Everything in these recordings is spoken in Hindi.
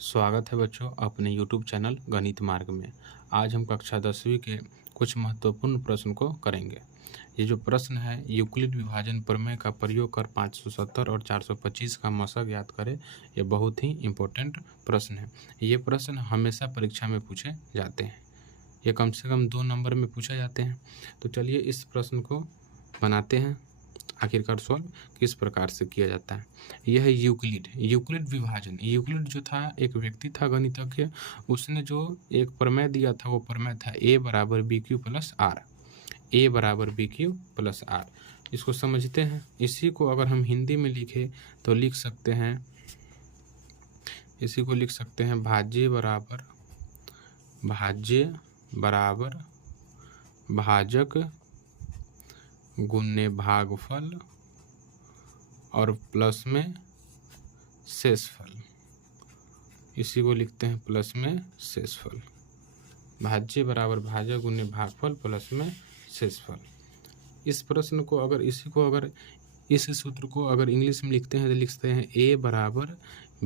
स्वागत है बच्चों अपने YouTube चैनल गणित मार्ग में। आज हम कक्षा 10वीं के कुछ महत्वपूर्ण प्रश्न को करेंगे। ये जो प्रश्न है यूक्लिड विभाजन प्रमेय का प्रयोग कर 570 और 425 का मशक ज्ञात करें। ये बहुत ही इम्पोर्टेंट प्रश्न है। ये प्रश्न हमेशा परीक्षा में पूछे जाते हैं। ये कम से कम 2 नंबर में पूछे जाते हैं। तो चलिए इस प्रश्न को बनाते हैं। आखिरकार सॉल्व किस प्रकार से किया जाता है। यह है यूक्लिड विभाजन। यूक्लिड जो था एक व्यक्ति था गणितज्ञ, उसने जो एक प्रमेय दिया था वो प्रमेय था a बराबर बी क्यू प्लस आर। ए बराबर बी क्यू प्लस आर। इसको समझते हैं। इसी को अगर हम हिंदी में लिखे तो लिख सकते हैं, इसी को लिख सकते हैं भाज्य बराबर भाजक गुणे भागफल और प्लस में शेषफल। इसी को लिखते हैं प्लस में शेषफल। भाज्य बराबर भाजक गुणे भागफल प्लस में शेषफल। इस प्रश्न को अगर इस सूत्र को अगर इंग्लिश में लिखते हैं तो लिखते हैं a बराबर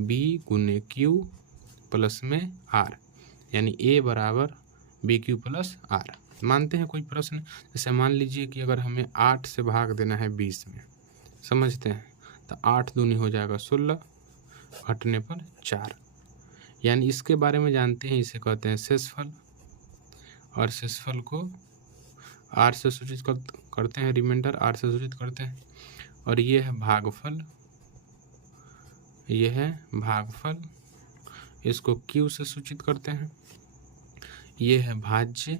b गुणे q प्लस में r, यानी a बराबर बी क्यू प्लस आर। मानते हैं कोई प्रश्न, जैसे मान लीजिए कि अगर हमें 8 से भाग देना है 20 में, समझते हैं, तो 8 दूनी हो जाएगा 16, घटने पर 4, यानी इसके बारे में जानते हैं। इसे कहते हैं शेषफल, और शेषफल को r से सूचित करते हैं, रिमाइंडर r से सूचित करते हैं। और ये है भागफल, ये है भागफल, इसको q से सूचित करते हैं। ये है भाज्य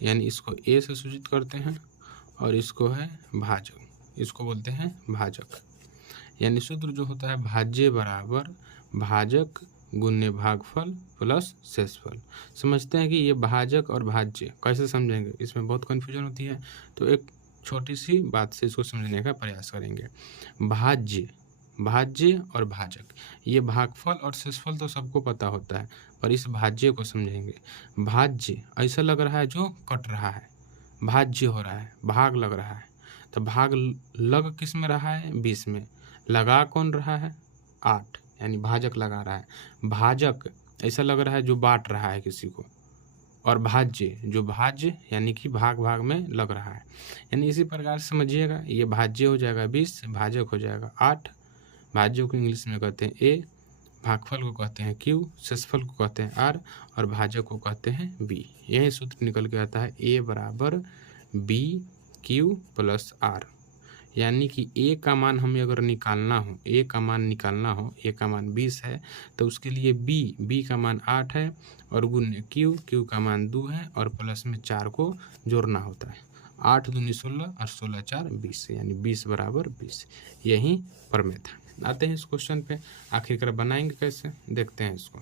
यानी इसको a से सूचित करते हैं, और इसको है भाजक, इसको बोलते हैं भाजक। यानी सूत्र जो होता है भाज्य बराबर भाजक गुणे भागफल प्लस शेषफल। समझते हैं कि ये भाजक और भाज्य कैसे समझेंगे, इसमें बहुत कन्फ्यूजन होती है, तो एक छोटी सी बात से इसको समझने का प्रयास करेंगे। भाज्य और भाजक, ये भागफल और शेषफल तो सबको पता होता है, पर इस भाज्य को समझेंगे। भाज्य ऐसा लग रहा है जो कट रहा है, भाज्य हो रहा है, भाग लग रहा है, तो भाग लग किस में रहा है, 20 में। लगा कौन रहा है, 8, यानी भाजक लगा रहा है। भाजक ऐसा लग रहा है जो बांट रहा है किसी को, और भाज्य यानी कि भाग भाग में लग रहा है। यानी इसी प्रकार से समझिएगा, ये भाज्य हो जाएगा 20, भाजक हो जाएगा 8। भाज्य को इंग्लिश में कहते हैं a, भागफल को कहते हैं q, शेषफल को कहते हैं r, और भाजक को कहते हैं b। यही सूत्र निकल के आता है a बराबर b q प्लस r। यानी कि a का मान हमें अगर निकालना हो, a का मान निकालना हो, a का मान 20 है, तो उसके लिए b का मान 8 है, और गुणे q का मान 2 है, और प्लस में 4 को जोड़ना होता है। 8 दूनी 16 और 16 4 20, यानी 20 बराबर 20। यही प्रमेय था। आते हैं इस क्वेश्चन पे, आखिरकार बनाएंगे कैसे, देखते हैं इसको।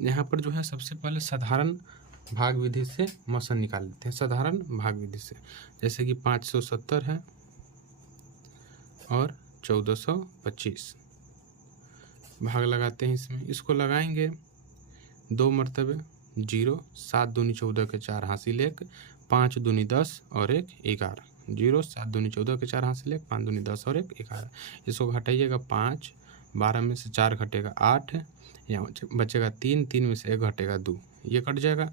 यहाँ पर जो है सबसे पहले साधारण भाग विधि से मसन निकाल लेते हैं। साधारण भाग विधि से, जैसे कि 570 है और 1425, भाग लगाते हैं इसमें। इसको लगाएंगे 2 मरतबे, 0, 7 दूनी 14 के 4 हासिल 1, 5 दूनी 10 और 1 11, 0, 7 दूनी 14 के 4 हासिल 1, 5 दूनी 10 और 1 11। इसको घटाइएगा 5, 12 में से 4 घटेगा 8, यहाँ बचेगा 3, 3 में से 1 घटेगा 2, ये कट जाएगा।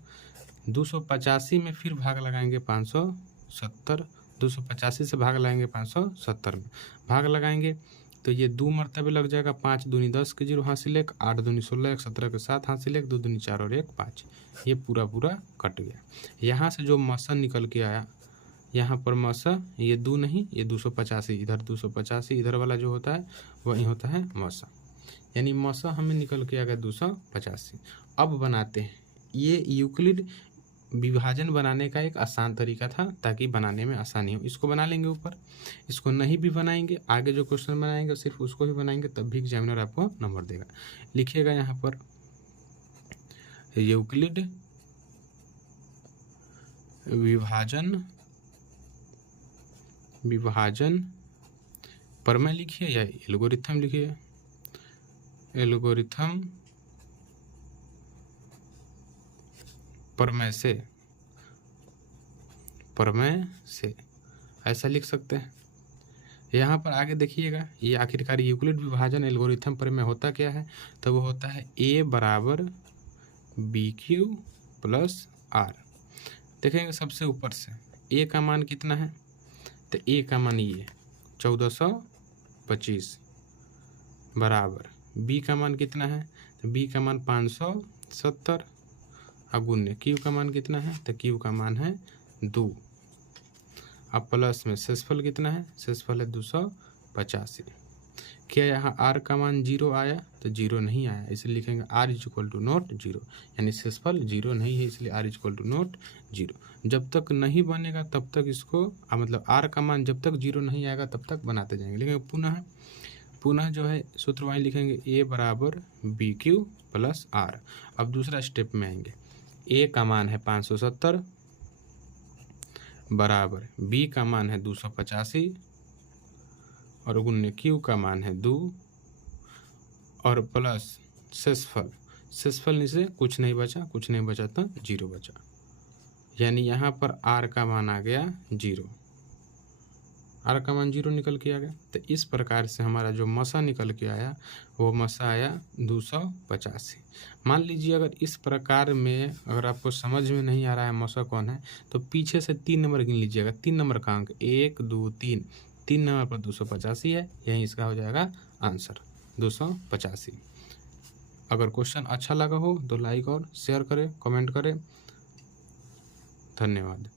285 में फिर भाग लगाएंगे 570, 285 से भाग लगाएंगे 570 में भाग लगाएंगे, तो ये 2 मरतबे लग जाएगा। 5 दूनी 10 के 0 हासिल 1, 8 दूनी 16, 1 17 के 7 हासिल 1, 2 दूनी 4 और 1 5, ये पूरा कट गया। यहाँ से जो मसा निकल के आया, यहाँ पर मसा, ये 2 नहीं, ये 285, इधर 285, इधर वाला जो होता है वही होता है मसा, यानी मसा हमें निकल के आ गया 285। अब बनाते हैं, ये यूक्लिड विभाजन बनाने का एक आसान तरीका था ताकि बनाने में आसानी हो। इसको बना लेंगे ऊपर, इसको नहीं भी बनाएंगे, आगे जो क्वेश्चन बनाएंगे सिर्फ उसको ही बनाएंगे, तब भी एग्जामिनर आपको नंबर देगा। लिखिएगा यहाँ पर यूक्लिड विभाजन प्रमेय लिखिए या एल्गोरिथम लिखिए। एल्गोरिथम प्रमेय से ऐसा लिख सकते हैं। यहाँ पर आगे देखिएगा, ये आखिरकार यूक्लिड विभाजन एल्गोरिथम पर में होता क्या है, तो वो होता है a बराबर बी क्यू प्लस आर। देखेंगे सबसे ऊपर से a का मान कितना है, तो a का मान ये 1425 बराबर b का मान कितना है, तो b का मान 570 अगुण्य q का मान कितना है, तो q का मान है 2। अब प्लस में शेषफल कितना है, शेषफल है 285। क्या यहाँ r का मान 0 आया, तो 0 नहीं आया, इसलिए लिखेंगे r is equal to not 0, यानी शेषफल 0 नहीं है, इसलिए r is equal to not 0। जब तक नहीं बनेगा तब तक इसको मतलब r का मान जब तक 0 नहीं आएगा तब तक बनाते जाएंगे। लेकिन पुनः जो है सूत्र वहीं लिखेंगे a बराबर बी क्यू प्लस आर। अब दूसरा स्टेप में आएंगे, a का मान है 570 बराबर b का मान है 285 और गुण्य q का मान है 2 और प्लस शेषफल नीचे कुछ नहीं बचा तो 0 बचा, यानी यहाँ पर r का मान आ गया 0, r का मान 0 निकल के आ गया। तो इस प्रकार से हमारा जो मसा निकल के आया वो मसा आया 285। मान लीजिए अगर इस प्रकार में अगर आपको समझ में नहीं आ रहा है मसा कौन है, तो पीछे से 3 नंबर गिन लीजिएगा, 3 नंबर का अंक 1 2 3, 3 नंबर पर 285 है, यही इसका हो जाएगा आंसर 285। अगर क्वेश्चन अच्छा लगा हो तो लाइक और शेयर करें, कमेंट करें। धन्यवाद।